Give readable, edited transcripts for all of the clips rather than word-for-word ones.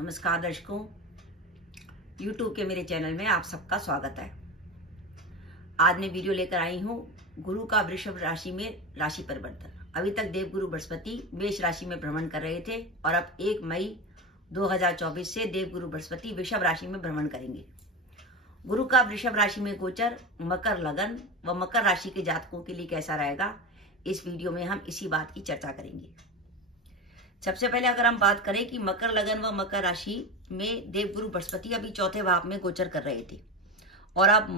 नमस्कार दर्शकों, YouTube के मेरे चैनल में आप सबका स्वागत है। आज मैं वीडियो लेकर आई हूँ गुरु का वृषभ राशि में राशि परिवर्तन। अभी तक देवगुरु बृहस्पति मेष राशि में भ्रमण कर रहे थे और अब 1 मई 2024 से देवगुरु बृहस्पति वृषभ राशि में भ्रमण करेंगे। गुरु का वृषभ राशि में गोचर मकर लगन व मकर राशि के जातकों के लिए कैसा रहेगा, इस वीडियो में हम इसी बात की चर्चा करेंगे। सबसे पहले अगर हम बात करें कि मकर लगन व मकर राशि में देवगुरु बृहस्पति अभी चौथे भाव में गोचर कर रहे थे और अब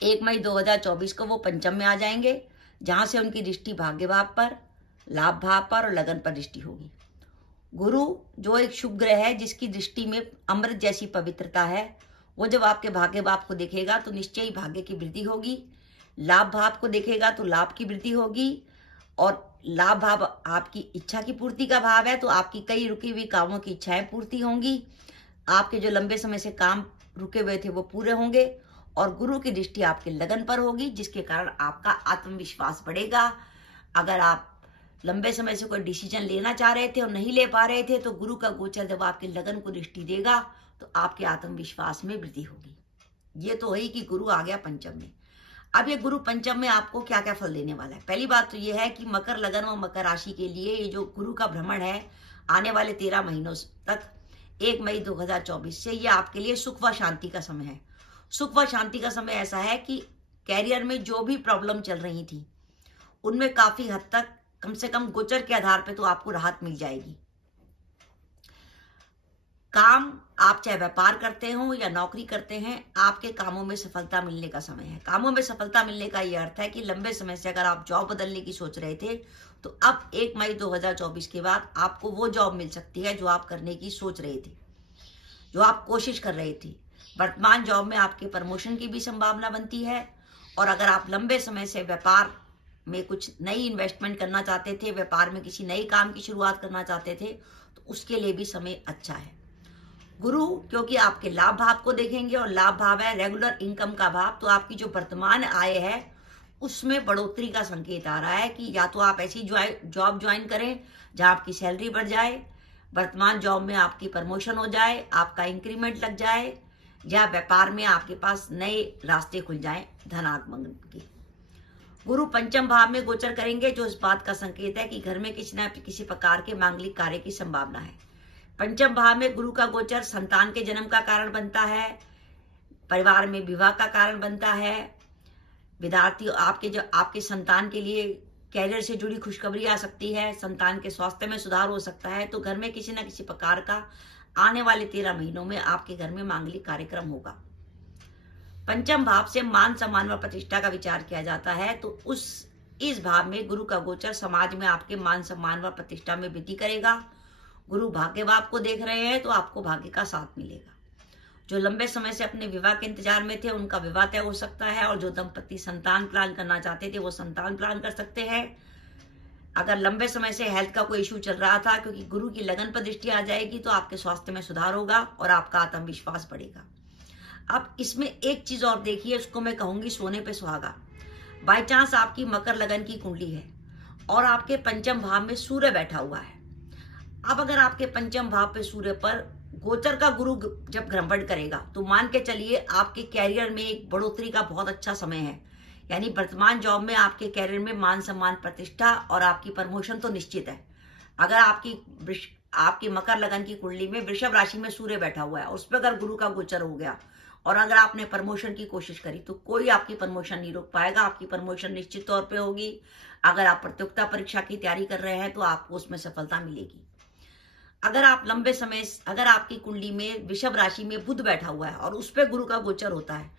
1 मई 2024 को वो पंचम में आ जाएंगे, जहां से उनकी दृष्टि भाग्य भाव पर, लाभ भाव पर और लगन पर दृष्टि होगी। गुरु जो एक शुभ ग्रह है, जिसकी दृष्टि में अमृत जैसी पवित्रता है, वो जब आपके भाग्य भाव को देखेगा तो निश्चय ही भाग्य की वृद्धि होगी। लाभ भाव को देखेगा तो लाभ की वृद्धि होगी और लाभ भाव आपकी इच्छा की पूर्ति का भाव है, तो आपकी कई रुकी हुई कामों की इच्छाएं पूर्ति होंगी। आपके जो लंबे समय से काम रुके हुए थे वो पूरे होंगे और गुरु की दृष्टि आपके लगन पर होगी, जिसके कारण आपका आत्मविश्वास बढ़ेगा। अगर आप लंबे समय से कोई डिसीजन लेना चाह रहे थे और नहीं ले पा रहे थे, तो गुरु का गोचर जब आपके लगन को दृष्टि देगा तो आपके आत्मविश्वास में वृद्धि होगी। ये तो है कि गुरु आ गया पंचम में। अब ये गुरु पंचम में आपको क्या क्या फल देने वाला है। पहली बात तो ये है कि मकर लगन व मकर राशि के लिए ये जो गुरु का भ्रमण है आने वाले 13 महीनों तक 1 मई 2024 से, ये आपके लिए सुख व शांति का समय है। सुख व शांति का समय ऐसा है कि कैरियर में जो भी प्रॉब्लम चल रही थी उनमें काफी हद तक, कम से कम गोचर के आधार पे तो आपको राहत मिल जाएगी। काम, आप चाहे व्यापार करते हो या नौकरी करते हैं, आपके कामों में सफलता मिलने का समय है। कामों में सफलता मिलने का यह अर्थ है कि लंबे समय से अगर आप जॉब बदलने की सोच रहे थे, तो अब 1 मई 2024 के बाद आपको वो जॉब मिल सकती है जो आप करने की सोच रहे थे, जो आप कोशिश कर रहे थे। वर्तमान जॉब में आपके प्रमोशन की भी संभावना बनती है और अगर आप लंबे समय से व्यापार में कुछ नई इन्वेस्टमेंट करना चाहते थे, व्यापार में किसी नई काम की शुरुआत करना चाहते थे, तो उसके लिए भी समय अच्छा है। गुरु क्योंकि आपके लाभ भाव को देखेंगे और लाभ भाव है रेगुलर इनकम का भाव, तो आपकी जो वर्तमान आय है उसमें बढ़ोतरी का संकेत आ रहा है कि या तो आप ऐसी जॉब ज्वाइन करें जहां आपकी सैलरी बढ़ जाए, वर्तमान जॉब में आपकी प्रमोशन हो जाए, आपका इंक्रीमेंट लग जाए, या व्यापार में आपके पास नए रास्ते खुल जाएं धनागमन के। गुरु पंचम भाव में गोचर करेंगे, जो इस बात का संकेत है कि घर में किसी न किसी प्रकार के मांगलिक कार्य की संभावना है। पंचम भाव में गुरु का गोचर संतान के जन्म का कारण बनता है, परिवार में विवाह का कारण बनता है। विद्यार्थी आपके संतान के लिए कैरियर से जुड़ी खुशखबरी आ सकती है, संतान के स्वास्थ्य में सुधार हो सकता है। तो घर में किसी न किसी प्रकार का आने वाले 13 महीनों में आपके घर में मांगलिक कार्यक्रम होगा। पंचम भाव से मान सम्मान व प्रतिष्ठा का विचार किया जाता है, तो इस भाव में गुरु का गोचर समाज में आपके मान सम्मान व प्रतिष्ठा में वृद्धि करेगा। गुरु भाग्य भाव को देख रहे हैं तो आपको भाग्य का साथ मिलेगा। जो लंबे समय से अपने विवाह के इंतजार में थे उनका विवाह तय हो सकता है और जो दंपति संतान प्लान करना चाहते थे वो संतान प्लान कर सकते हैं। अगर लंबे समय से हेल्थ का कोई इश्यू चल रहा था, क्योंकि गुरु की लगन पर दृष्टि आ जाएगी तो आपके स्वास्थ्य में सुधार होगा और आपका आत्मविश्वास बढ़ेगा। अब इसमें एक चीज और देखिए, उसको मैं कहूंगी सोने पे सुहागा। बाई चांस आपकी मकर लगन की कुंडली है और आपके पंचम भाव में सूर्य बैठा हुआ है। अब अगर आपके पंचम भाव पे सूर्य पर गोचर का गुरु जब भ्रमण करेगा, तो मान के चलिए आपके कैरियर में एक बढ़ोतरी का बहुत अच्छा समय है। यानी वर्तमान जॉब में आपके कैरियर में मान सम्मान प्रतिष्ठा और आपकी प्रमोशन तो निश्चित है। अगर आपकी मकर लगन की कुंडली में वृषभ राशि में सूर्य बैठा हुआ है, उस पर अगर गुरु का गोचर हो गया और अगर आपने प्रमोशन की कोशिश करी, तो कोई आपकी प्रमोशन नहीं रोक पाएगा। आपकी प्रमोशन निश्चित तौर पे होगी। अगर आप प्रतियोगिता परीक्षा की तैयारी कर रहे हैं तो आपको उसमें सफलता मिलेगी। अगर आपकी कुंडली में वृषभ राशि में बुध बैठा हुआ है और उस पर गुरु का गोचर होता है,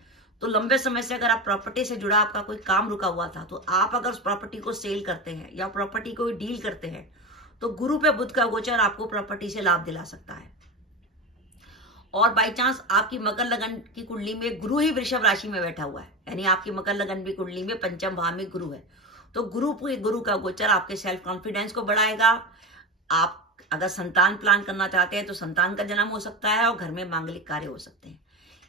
तो लंबे समय से अगर आप प्रॉपर्टी से जुड़ा आपका कोई काम रुका हुआ था, तो आप अगर उस प्रॉपर्टी को सेल करते हैं या प्रॉपर्टी को डील करते हैं, तो गुरु पे बुध का गोचर आपको प्रॉपर्टी से लाभ दिला सकता है। और बाई चांस आपकी मकर लगन की कुंडली में गुरु ही वृषभ राशि में बैठा हुआ है, यानी आपकी मकर लगन की कुंडली में पंचम भाव में गुरु है, तो गुरु का गोचर आपके सेल्फ कॉन्फिडेंस को बढ़ाएगा। आप अगर संतान प्लान करना चाहते हैं तो संतान का जन्म हो सकता है और घर में मांगलिक कार्य हो सकते हैं।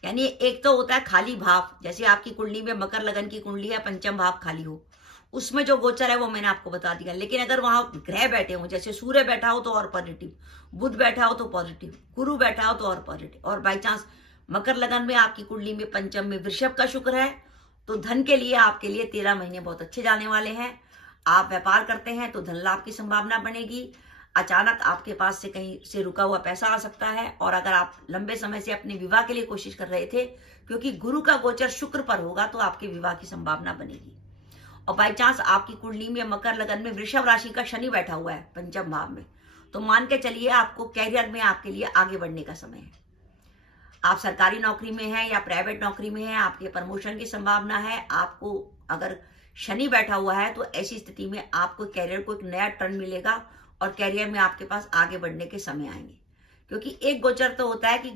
यानी एक तो होता है खाली भाव, जैसे आपकी कुंडली में मकर लगन की कुंडली है, पंचम भाव खाली हो, उसमें जो गोचर है वो मैंने आपको बता दिया। लेकिन अगर वहां ग्रह बैठे हों, जैसे सूर्य बैठा हो तो और पॉजिटिव, बुध बैठा हो तो पॉजिटिव, गुरु बैठा हो तो और पॉजिटिव, और बाई चांस मकर लगन में आपकी कुंडली में पंचम में वृषभ का शुक्र है, तो धन के लिए आपके लिए 13 महीने बहुत अच्छे जाने वाले हैं। आप व्यापार करते हैं तो धन लाभ की संभावना बनेगी। अचानक आपके पास से कहीं से रुका हुआ पैसा आ सकता है। और अगर आप लंबे समय से अपने विवाह के लिए कोशिश कर रहे थे, क्योंकि गुरु का गोचर शुक्र पर होगा, तो आपके विवाह की संभावना बनेगी। और बाई चांस आपकी कुंडली में मकर लगन में वृषभ राशि का शनि बैठा हुआ है पंचम भाव में, तो मान के चलिए आपको कैरियर में आपके लिए आगे बढ़ने का समय है। आप सरकारी नौकरी में हैं या प्राइवेट नौकरी में हैं, आपके प्रमोशन की संभावना है। आपको अगर शनि बैठा हुआ है तो ऐसी स्थिति में आपको कैरियर को एक नया टर्न मिलेगा और कैरियर में आपके पास आगे बढ़ने के समय आएंगे। क्योंकि एक गोचर तो होता है कि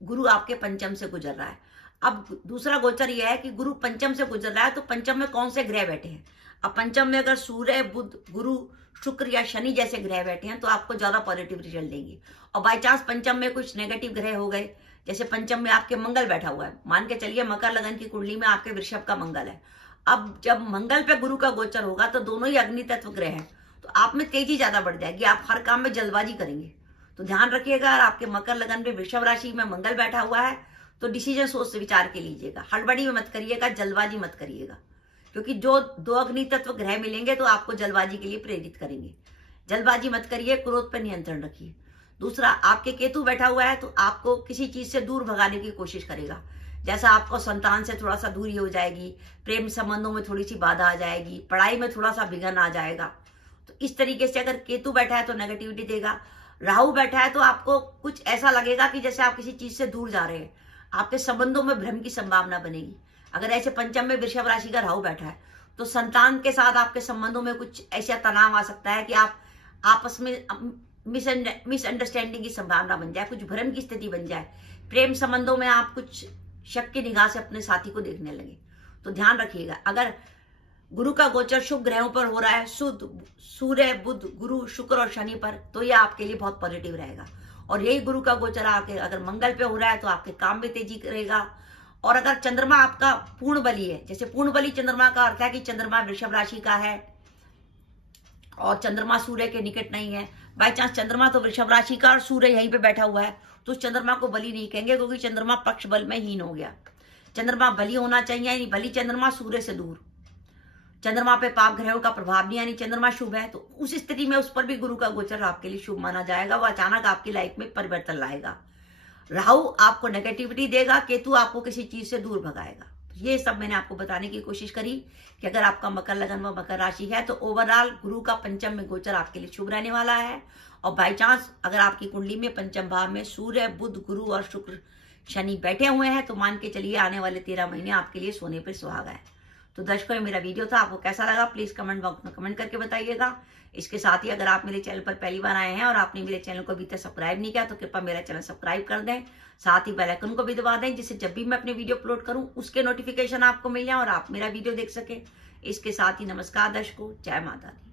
गुरु आपके पंचम से गुजर रहा है, अब दूसरा गोचर यह है कि गुरु पंचम से गुजर रहा है, तो पंचम में कौन से ग्रह बैठे हैं। अब पंचम में अगर सूर्य, बुध, गुरु, शुक्र या शनि जैसे ग्रह बैठे हैं तो आपको ज्यादा पॉजिटिव रिजल्ट देंगे। और बाई चांस पंचम में कुछ नेगेटिव ग्रह हो गए, जैसे पंचम में आपके मंगल बैठा हुआ है, मान के चलिए मकर लगन की कुंडली में आपके वृषभ का मंगल है। अब जब मंगल पे गुरु का गोचर होगा तो दोनों ही अग्नि तत्व ग्रह हैं, तो आप में तेजी ज्यादा बढ़ जाएगी, आप हर काम में जल्दबाजी करेंगे। तो ध्यान रखिएगा, आपके मकर लगन में वृषभ राशि में मंगल बैठा हुआ है तो डिसीजन सोच से विचार के लीजिएगा, हड़बड़ी में मत करिएगा, जल्दबाजी मत करिएगा, क्योंकि जो दो अग्नि तत्व ग्रह मिलेंगे तो आपको जल्दबाजी के लिए प्रेरित करेंगे। जल्दबाजी मत करिए, क्रोध पर नियंत्रण रखिए। दूसरा, आपके केतु बैठा हुआ है तो आपको किसी चीज से दूर भगाने की कोशिश करेगा, जैसा आपको संतान से थोड़ा सा दूरी हो जाएगी, प्रेम संबंधों में थोड़ी सी बाधा आ जाएगी, पढ़ाई में थोड़ा सा विघन आ जाएगा। तो इस तरीके से अगर केतु बैठा है तो नेगेटिविटी देगा। राहु बैठा है तो आपको कुछ ऐसा लगेगा कि जैसे आप किसी चीज से दूर जा रहे हैं, आपके संबंधों में भ्रम की संभावना बनेगी। अगर ऐसे पंचम में वृषभ राशि का राहु बैठा है तो संतान के साथ आपके संबंधों में कुछ ऐसा तनाव आ सकता है कि आप आपस में मिसअंडरस्टैंडिंग की संभावना बन जाए, कुछ भ्रम की स्थिति बन जाए, प्रेम संबंधों में आप कुछ शक की निगाह से अपने साथी को देखने लगे। तो ध्यान रखिएगा, अगर गुरु का गोचर शुभ ग्रहों पर हो रहा है, सूर्य, बुध, गुरु, शुक्र और शनि पर, तो यह आपके लिए बहुत पॉजिटिव रहेगा। और यही गुरु का गोचर आपके अगर मंगल पे हो रहा है तो आपके काम में तेजी करेगा। और अगर चंद्रमा आपका पूर्ण बली है, जैसे पूर्ण बली चंद्रमा का अर्थ है कि चंद्रमा वृषभ राशि का है और चंद्रमा सूर्य के निकट नहीं है, बाई चांस चंद्रमा तो वृषभ राशि का और सूर्य यहीं पे बैठा हुआ है, तो उस चंद्रमा को बली नहीं कहेंगे, क्योंकि चंद्रमा पक्ष बल में हीन हो गया। चंद्रमा बली होना चाहिए, यानी बली चंद्रमा सूर्य से दूर, चंद्रमा पे पाप ग्रहों का प्रभाव नहीं, यानी चंद्रमा शुभ है, तो उस स्थिति में उस पर भी गुरु का गोचर आपके लिए शुभ माना जाएगा। वो अचानक आपकी लाइफ में परिवर्तन लाएगा। राहु आपको नेगेटिविटी देगा, केतु आपको किसी चीज से दूर भगाएगा। ये सब मैंने आपको बताने की कोशिश करी कि अगर आपका मकर लगन व मकर राशि है तो ओवरऑल गुरु का पंचम में गोचर आपके लिए शुभ रहने वाला है। और बाई चांस अगर आपकी कुंडली में पंचम भाव में सूर्य, बुध, गुरु और शुक्र, शनि बैठे हुए हैं तो मान के चलिए आने वाले 13 महीने आपके लिए सोने पर सुहागा है। तो दर्शकों, ये मेरा वीडियो था, आपको कैसा लगा प्लीज कमेंट बॉक्स में कमेंट करके बताइएगा। इसके साथ ही अगर आप मेरे चैनल पर पहली बार आए हैं और आपने मेरे चैनल को अभी तक सब्सक्राइब नहीं किया तो कृपया मेरा चैनल सब्सक्राइब कर दें, साथ ही बेल आइकन को भी दबा दें, जिससे जब भी मैं अपने वीडियो अपलोड करूं उसके नोटिफिकेशन आपको मिल जाए और आप मेरा वीडियो देख सके। इसके साथ ही नमस्कार दर्शकों, जय माता दी।